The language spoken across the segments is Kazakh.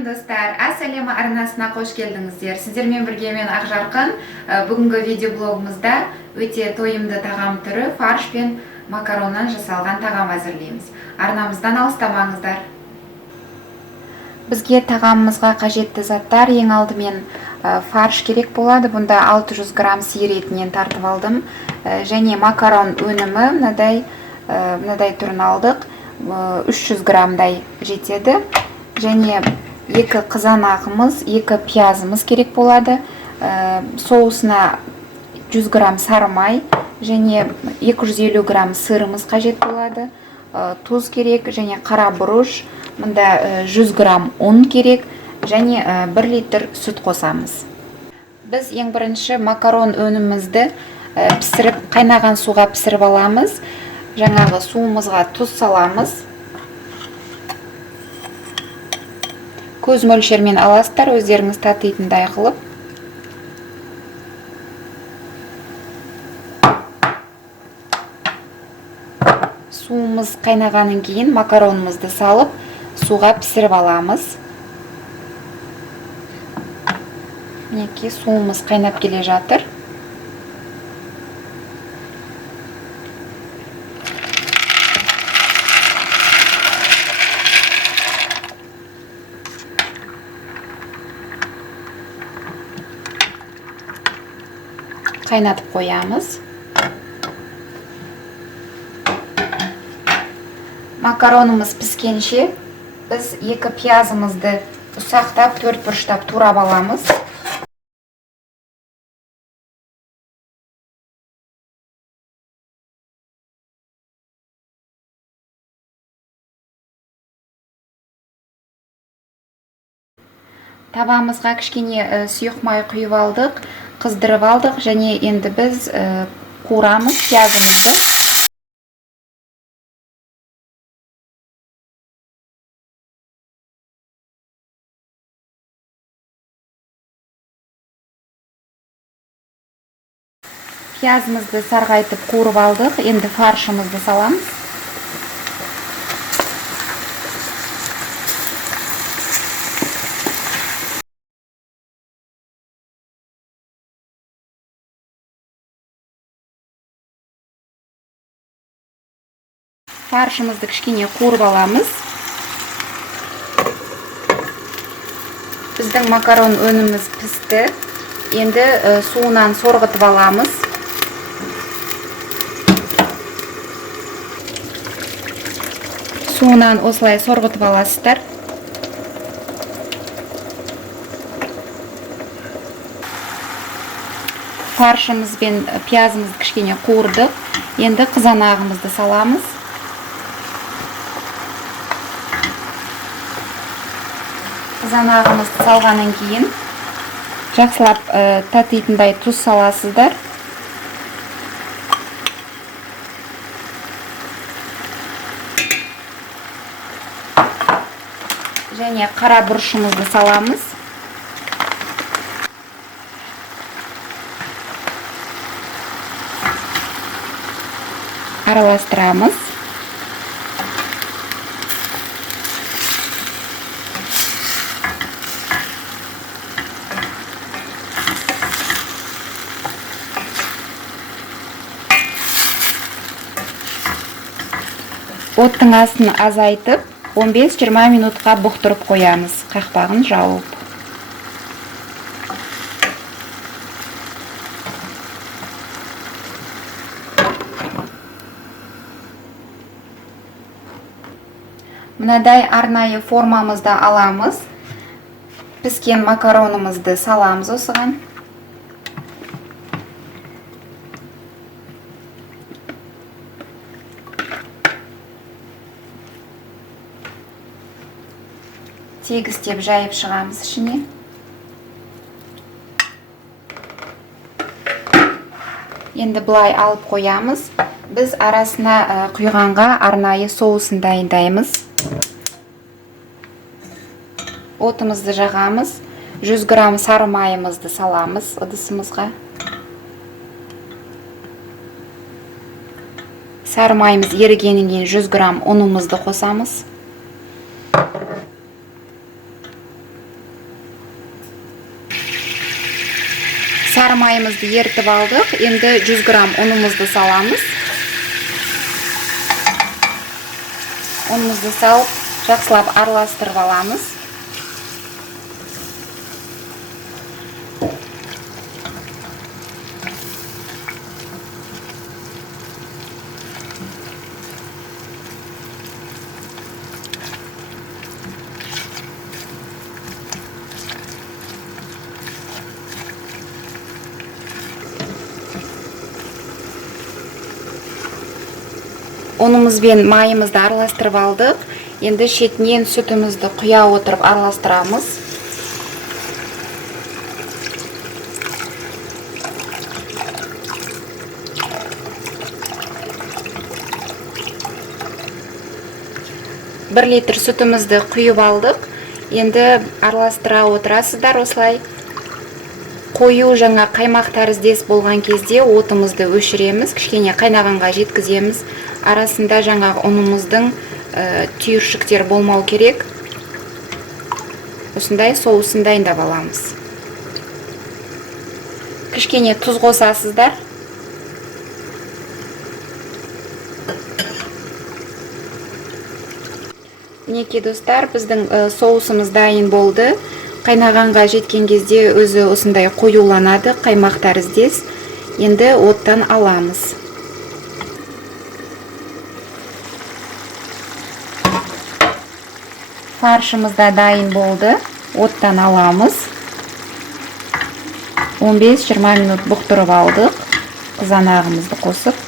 Сәлем достар, Ассалема арнасына қош келдіңіздер. Сіздермен бірге мен Ақжарқын. Бүгінгі видеоблогымызда өте тойымды тағам түрі фарш пен макароннан жасалған тағам әзірлейміз. Арнамыздан алыстамаңыздар. Бізге тағамымызға қажетті заттар ең алдымен фарш керек болады. Бұнда 600 грамм сиыр етінен тартып алдым. Және макарон өнімі мынадай түрін алдық. 300 граммдай жетеді. Және 2 қызанағымыз, 2 пиязымыз керек болады. Соусына 100 грамм сары май және 250 грамм сырымыз қажет болады. Тұз керек және қара бұрыш. Мұнда 100 грамм ұн керек және 1 литр сүт қосамыз. Біз ең бірінші макарон өнімімізді пісіріп, қайнаған суға пісіріп аламыз. Жаңағы суымызға тұз саламыз. Көз мөлшермен аласыздар, өздеріңіз татитындай қылып. Суымыз қайнағаннан кейін макаронымызды салып, суға пісіріп аламыз. Мінекей суымыз қайнап келе жатыр. Қайнатып қоямыз. Макаронымыз піскенше біз 2 пиязымызды ұсақтап, 4 бұрыштап турап аламыз. Табамызға кішкене сұйық май құйып алдық, қыздырып алдық және енді біз қуырамыз пиязымызды. Пиязымызды сарғайтып қуырып алдық, енді фаршымызды саламыз. Фаршымызды кішкене қуырып аламыз. Біздің макарон өніміміз пісті. Енді суынан сорғытып аламыз. Суынан осылай сорғытып аласыздар. Фаршымыз бен пиязымызды кішкене қуырдық. Енді қызанағымызды саламыз. Қызанағымызды салғаннан кейін жақсылап татитындай тұз саласыздар. Және қара бұрышымызды саламыз. Араластырамыз. Оттың астын азайтып, 15-20 минутқа бұқтырып қоямыз, қақпағын жауып. Мынадай арнайы формамызды аламыз. Піскен макаронымызды саламыз осыған. Тегістеп жайып шығамыз ішіне. Енді бұлай алып қоямыз. Біз арасына құйғанға арнайы соусын дайындаймыз. Отымызды жағамыз. 100 грамм сары майымызды саламыз ыдысымызға. Сары майымыз ерігеннен кейін 100 грамм ұнымызды қосамыз. майымызды ерітіп алдық. Енді 100 грамм ұнымызды саламыз. Ұнымызды салып, жақсылап араластырып аламыз. Ұнымыз бен майымызды араластырып алдық. Енді шетінен сүтімізді құя отырып араластырамыз. Бір литр сүтімізді құйып алдық. Енді араластыра отырасыздар осылай. Қою жаңа қаймақ тәріздес болған кезде отымызды өшіреміз, кішкене қайнағанға жеткіземіз. Арасында жаңағы ұнымыздың түйіршіктер болмау керек. Осындай соусын дайындап аламыз. Кішкене тұз қосасыздар. Мінекей достар, біздің соусымыз дайын болды. Қайнағанға жеткен кезде өзі осындай қоюланады, қаймақ тәріздес. Енді оттан аламыз. Фаршымыз да дайын болды. Оттан аламыз. 15-20 минут бұқтырып алдық. Қызанағымызды қосып.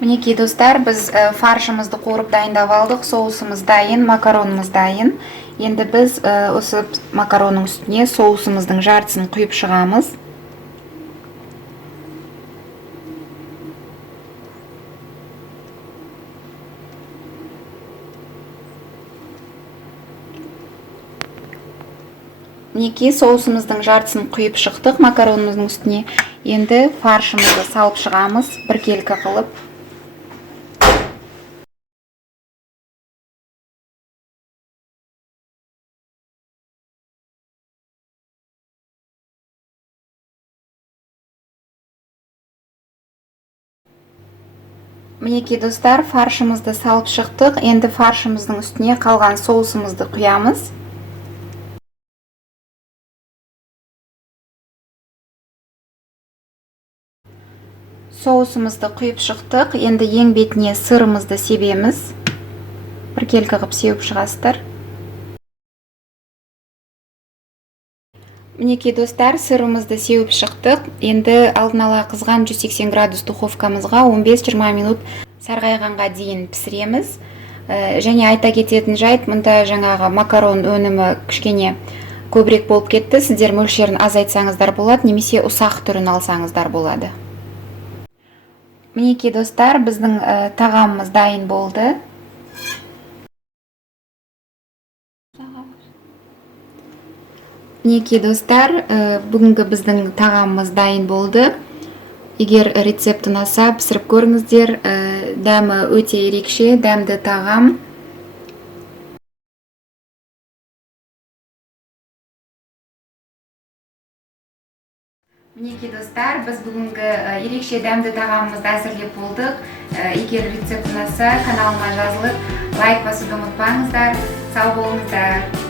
Мінекей достар, біз фаршымызды қорып дайындап алдық. Соусымыз дайын, макаронымыз дайын. Енді біз осы макаронның үстіне соусымыздың жартысын құйып шығамыз. Мінекей соусымыздың жартысын құйып шықтық макаронымыздың үстіне. Енді фаршымызды салып шығамыз, біркелкі қылып. Мінекей достар, фаршымызды салып шықтық. Енді фаршымыздың үстіне қалған соусымызды құямыз. Соусымызды құйып шықтық. Енді ең бетіне сырымызды себеміз. Біркелкі қылып сеуіп шығасыздар. Мінекей достар, сырымызды сеуіп шықтық. Енді алдын ала қызған 180 градус духовкамызға 15-20 минут сарғайғанға дейін пісіреміз. Және айта кететін жайт, мұнда жаңағы макарон өнімі кішкене көбірек болып кетті. Сіздер мөлшерін азайтсаңыздар болады, немесе ұсақ түрін алсаңыздар болады. Мінекей достар, біздің тағамымыз дайын болды. Мінекей достар, бүгінгі біздің тағамымыз дайын болды. Егер рецепт ұнаса, пісіріп көріңіздер. Дәмі өте ерекше, дәмді тағам. Мінекей достар, біз бүгінгі ерекше дәмді тағамымызды әзірлеп болдық. Егер рецепт ұнаса, каналыма жазылып, лайк басуды ұмытпаңыздар. Сау болыңыздар.